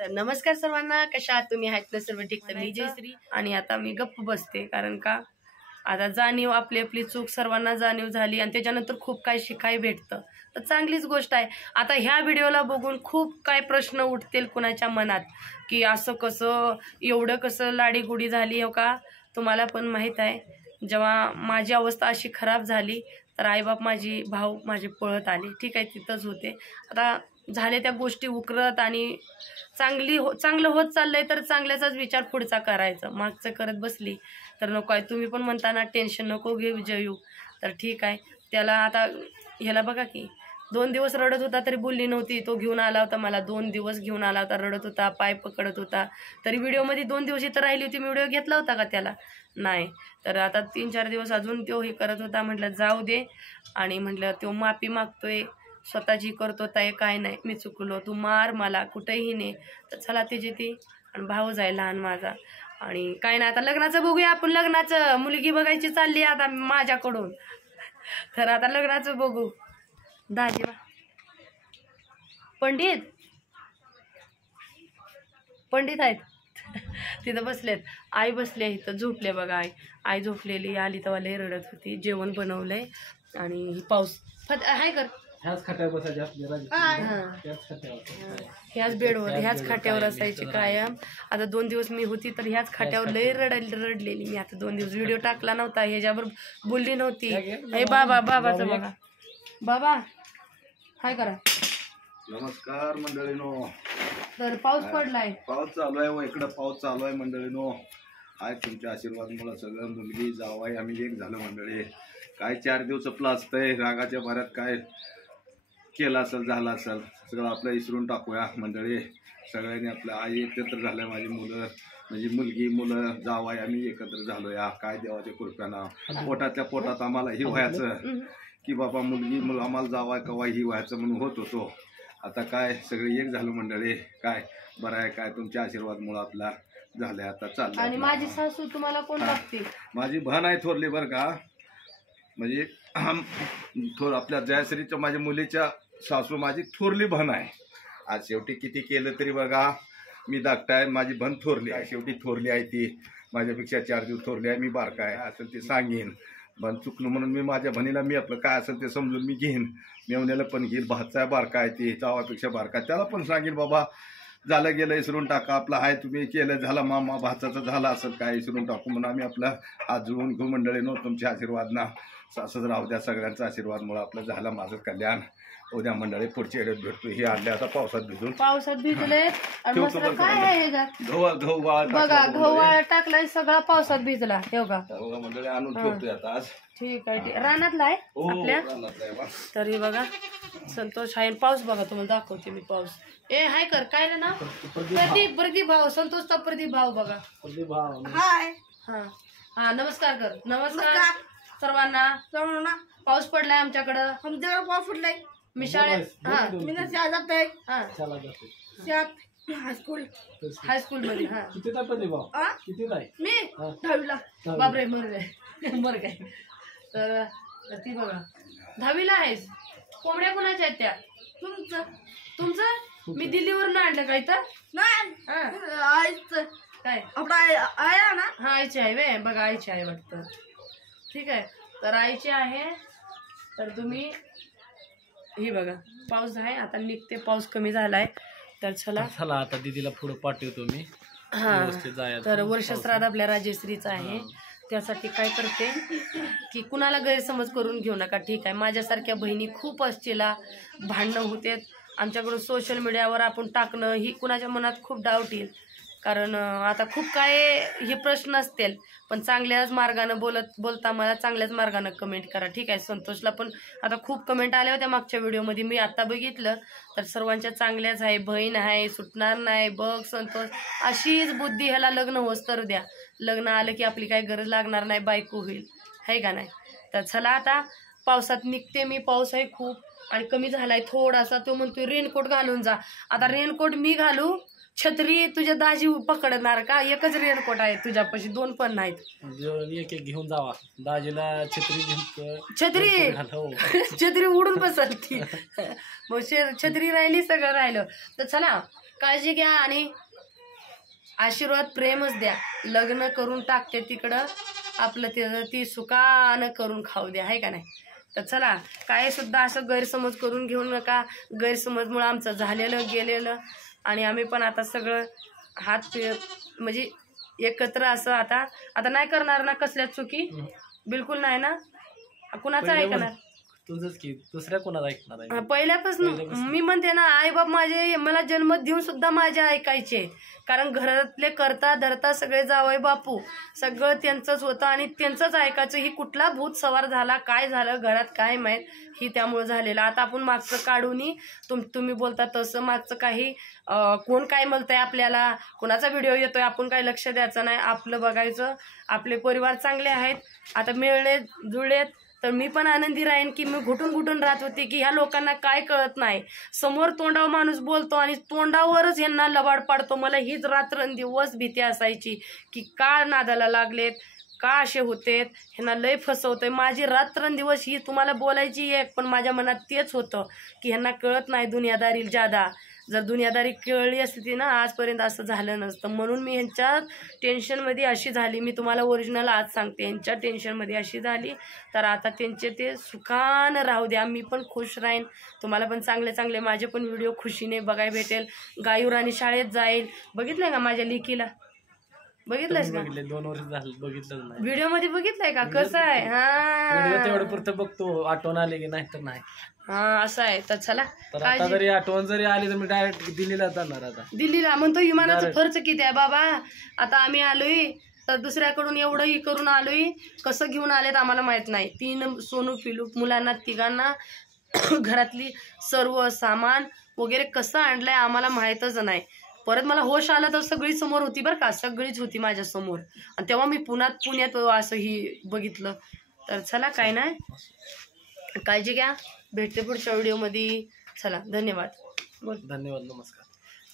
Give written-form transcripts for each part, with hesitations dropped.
तर नमस्कार सर्वांना, कशा आहात तुम्ही? आहेत ना सर्व ठीक? तर मी जयश्री आणि आता मी गप्प बसते, कारण का आता जाणीव आपली आपली चूक सर्वांना जाणीव झाली आणि त्याच्यानंतर खूप काही शिकाय भेटतं, तर चांगलीच गोष्ट आहे. आता ह्या व्हिडिओला बघून खूप काय प्रश्न उठतील कुणाच्या मनात की असं कसं, एवढं कसं लाडीगुडी झाली हो का. तुम्हाला पण माहीत आहे, जेव्हा माझी अवस्था अशी खराब झाली तर आईबाप माझी भाऊ माझे पळत आले. ठीक आहे, तिथंच होते. आता झाले त्या गोष्टी उकरत आणि चांगलं होत चाललंय तर चांगल्याचाच विचार पुढचा करायचा. मागचं करत बसली तर नको आहे. तुम्ही पण म्हणता ना टेन्शन नको घेऊ जयू, तर ठीक आहे. त्याला आता ह्याला बघा की 2 दिवस रडत होता तरी बोलली नव्हती. तो घेऊन आला होता मला, 2 दिवस घेऊन आला होता, रडत होता, पाय पकडत होता. तरी व्हिडिओमध्ये 2 दिवस इथं राहिली होती, मी व्हिडिओ घेतला होता का त्याला? नाही. तर आता 3-4 दिवस अजून तो हे करत होता. म्हटलं जाऊ दे, आणि म्हटलं तो माफी मागतोय, स्वतःची करतो ताई, काय नाही मी चुकलो, तू मार मला कुठेही नाही. तर चला त्याची ती, आणि भाऊ जाय लहान माझा. आणि काय नाही, आता लग्नाचं बघूया आपण. लग्नाचं मुलगी बघायची चालली आता माझ्याकडून, तर आता लग्नाचं बघू. दाजी पंडित आहेत तिथं बसलेत. आई बसली आहे इथं, झोपले बघा. आई झोपलेली, आली तेव्हा लय रडत होती. जेवण बनवलंय आणि पाऊस हाय कर ह्याच बेडवर ह्याच खाट्यावर असायची कायम. आता 2 दिवस मी होती तर ह्याच खाट्यावर लय रडलेली मी. आता 2 दिवस व्हिडिओ टाकला नव्हता, ह्याच्यावर बोलली नव्हती. हे बाबाचं बघा, बाबा हाय करा. नमस्कार मंडळीनो. तर पाऊस पडलाय, पाऊस चालू आहे, इकडं पाऊस चालू आहे मंडळीनो. आज तुमच्या आशीर्वादामुळे सगळं मुलगी जावाई आम्ही एक झालं मंडळी. काय 4 दिवस आपलं असतंय, रागाच्या भरात काय केलं असेल झालं असेल सगळं आपलं विसरून टाकूया मंडळी. सगळ्यांनी आपलं आई एकत्र झालं, माझी मुलं म्हणजे मुलगी मुलं जावाई आम्ही एकत्र झालो या. काय देवाच्या कृपेनं पोटातल्या पोटात आम्हाला ही व्हायचं की बाबा मुलगी मुलं आम्हाला जावाय कवा ही व्हायचं म्हणून होत होतो. आता काय सगळे एक झालं मंडळी. काय बरं आहे, काय तुमच्या आशीर्वादमुळे आपला झालंय. आता चाललं. आणि माझी सासू तुम्हाला कोण बघते? माझी बहीण आहे थोरली बरं का, म्हणजे आपल्या जयश्रीच्या माझ्या मुलीच्या सासू माझी थोरली बहीण आहे. आज शेवटी किती केलं तरी बघा मी धाकटा माझी बहीण थोरली आहे. शेवटी थोरली आहे ती, माझ्यापेक्षा 4 दिवस थोरली आहे. मी बारका आहे असेल ते सांगेन. पण चुकलं म्हणून मी माझ्या बहिणीला मी आपलं काय असेल ते समजून मी घेईन. मेवण्याला पण घेईन. भाचा बारका आहे ती, जावापेक्षा बारका, त्याला पण सांगेन बाबा झालं गेलं विसरून टाका. आपलं आहे तुम्ही केलं झालं, मामा भाचाचं झालं असेल काय विसरून टाकू म्हणून आम्ही आपलं हात जुळवून घेऊ मंडळीनो. तुमच्या आशीर्वाद ना असंच राहू द्या. सगळ्यांचा आशीर्वादमुळे आपलं झालं माझं कल्याण. उद्या मंडळी पुढच्या वेळेत भेटतो. हे आणले आता पावसात भिजून, भिजले. गहू बघा, गहू टाकलाय सगळा पावसात भिजला. हे बघा मंडळी आणून ठेवतोय आता आज. ठीक आहे, रानातला आहे आपल्या. तरी बघा संतोष आहे. पाऊस बघा तुम्हाला दाखवते मी पाऊस. हाय कर काय ना प्रदीप भाऊ, संतोषचा प्रदीप भाऊ बघा. हाय. हा नमस्कार कर. नमस्कार सर्वांना. पाऊस पडलाय आमच्याकडं. पाऊस पडलाय. मी शाळेत हायस्कूल मध्ये. मी 10वीला. बापरे मर काय. तर ती बघा 10वीला आहेस. कोंबड्या कोणाच्या आहेत त्या? तुमचं मी दिल्लीवरून आणलं काय तर काय आपला आहे ना. हा आईची आहे वे बघा, आईची आहे वाटतं. ठीक आहे, तर आईची आहे. तर तुम्ही हे बघा पाऊस आहे आता निघते, पाऊस कमी झालाय. तर चला आता दीदीला पुढे पाठवतो मी. हा, तर वर्षश्राद्ध आपल्या राजेश्रीचं आहे. त्यासाठी काय करते की कुणाला गैरसमज करून घेऊ नका. ठीक आहे, माझ्यासारख्या बहिणी खूप असतील, भांडणं होते आमच्याकडून. सोशल मीडियावर आपण टाकणं ही कुणाच्या मनात खूप डाऊट येईल, कारण आता खूप काय हे प्रश्न असतील. पण चांगल्याच मार्गानं बोलता मला चांगल्याच मार्गानं कमेंट करा. ठीक आहे, संतोषला पण आता खूप कमेंट आल्या होत्या मागच्या व्हिडिओमध्ये, मी आता बघितलं तर सर्वांच्या चांगल्याच आहे. बहीण आहे, सुटणार नाही बघ संतोष. अशीच बुद्धी ह्याला लग्न होस तर द्या. लग्न आलं की आपली काही गरज लागणार नाही, बायको होईल, आहे का नाही. तर चला आता पावसात निघते मी. पाऊस आहे खूप आणि कमी झालाय थोडासा. तो म्हणतोय रेनकोट घालून जा. आता रेनकोट मी घालू, छत्री तुझ्या दाजी पकडणार का? एकच रेनकोट आहे तुझ्यापाशी, 2 पण नाहीत. एक घेऊन जावा दाजीला. छत्री उडून बसल ती. मग छत्री राहिली, सगळं राहिलं. तर चला काळजी घ्या आणि आशीर्वाद प्रेमच द्या. लग्न करून टाकते तिकडं आपलं ते ती सुखानं करून खाऊ द्या, आहे का नाही. तर चला, काय सुद्धा असं गैरसमज करून घेऊ नका. गैरसमजमुळे आमचं झालेलं गेलेलं आणि आम्ही पण आता सगळं हात म्हणजे एकत्र असं आता नाही करणार ना कसल्या चुकी, बिलकुल नाही ना. कुणाचं ऐकणार, तुझंच की, दुसऱ्या कोणाला ऐकणार आहे. पहिल्यापासून मी म्हणते ना, आई बाप माझे मला जन्म देऊन सुद्धा माझे ऐकायचे, कारण घरातले करता धरता सगळे जावई बापू सगळं त्यांचंच होतं आणि त्यांचंच ऐकायचं. ही कुठला भूत सवार झाला, काय झालं घरात काय माहीत, ही त्यामुळे झालेलं. आता आपण मागचं काढूनी तुम्ही बोलता तसं मागचं काही कोण काय म्हणतंय आपल्याला, कोणाचा व्हिडिओ येतोय आपण काही लक्ष द्यायचं नाही, आपलं बघायचं. आपले परिवार चांगले आहेत, आता मिळले जुळलेत तर मी पण आनंदी राहीन की मी घुटून राहत होते की ह्या लोकांना काय कळत नाही. समोर तोंडावर माणूस बोलतो आणि तोंडावरच यांना लबाड पाडतो. मला हीच रात्रंदिवस भीती असायची की का नादाला लागलेत, का असे होतेत, ह्यांना लय फसवतंय. माझी रात्रंदिवस ही तुम्हाला बोलायची एक, पण माझ्या मनात तेच होतं की ह्यांना कळत नाही दुनियादारी जादा. जर दुनियादारी कळली असती ना आजपर्यंत असं झालं नसतं. म्हणून मी ह्यांच्या टेन्शनमध्ये अशी झाली, मी तुम्हाला ओरिजिनल आज सांगते, यांच्या टेन्शनमध्ये अशी झाली. तर आता त्यांचे ते सुखानं राहू द्या, मी पण खुश राहीन, तुम्हाला पण चांगले चांगले माझे पण व्हिडिओ खुशीने बघायला भेटेल. गायूराणी शाळेत जाईल, बघितलंय का माझ्या लेकीला, बघितलंयस का? 2 वर्ष झालं बघितलं नाही. व्हिडिओ मध्ये बघितलंय का कसं आहे. हा तेवढं पुरतं बघतो, आठवण आले की नाही तर नाही. हा असं आहे. तर चला, तर आता जरी आठवण जरी आली तर मी डायरेक्ट दिल्लीला जाणार. आता दिल्लीला म्हणतो विमानाचा खर्च किती आहे बाबा. आता आम्ही आलोय तर दुसऱ्याकडून एवढंही करून आलोय, कसं घेऊन आलेत आम्हाला माहित नाही. 3 सोनू पिलू मुलांना तिघांना घरातली सर्व सामान वगैरे कसं आणलंय आम्हाला माहीतच नाही. परत मला होश आला तर सगळी समोर होती बरं का, सगळीच होती माझ्या समोर, आणि तेव्हा मी पुण्यात असं ही बघितलं. तर चला, काय नाही, काळजी घ्या, भेटते पुढच्या व्हिडिओमध्ये. चला, धन्यवाद. बोल. धन्यवाद, नमस्कार.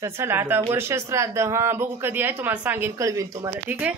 तर चला, आता वर्ष श्राद्ध बघू कधी आहे, तुम्हाला सांगेन, कळवीन तुम्हाला, ठीक आहे.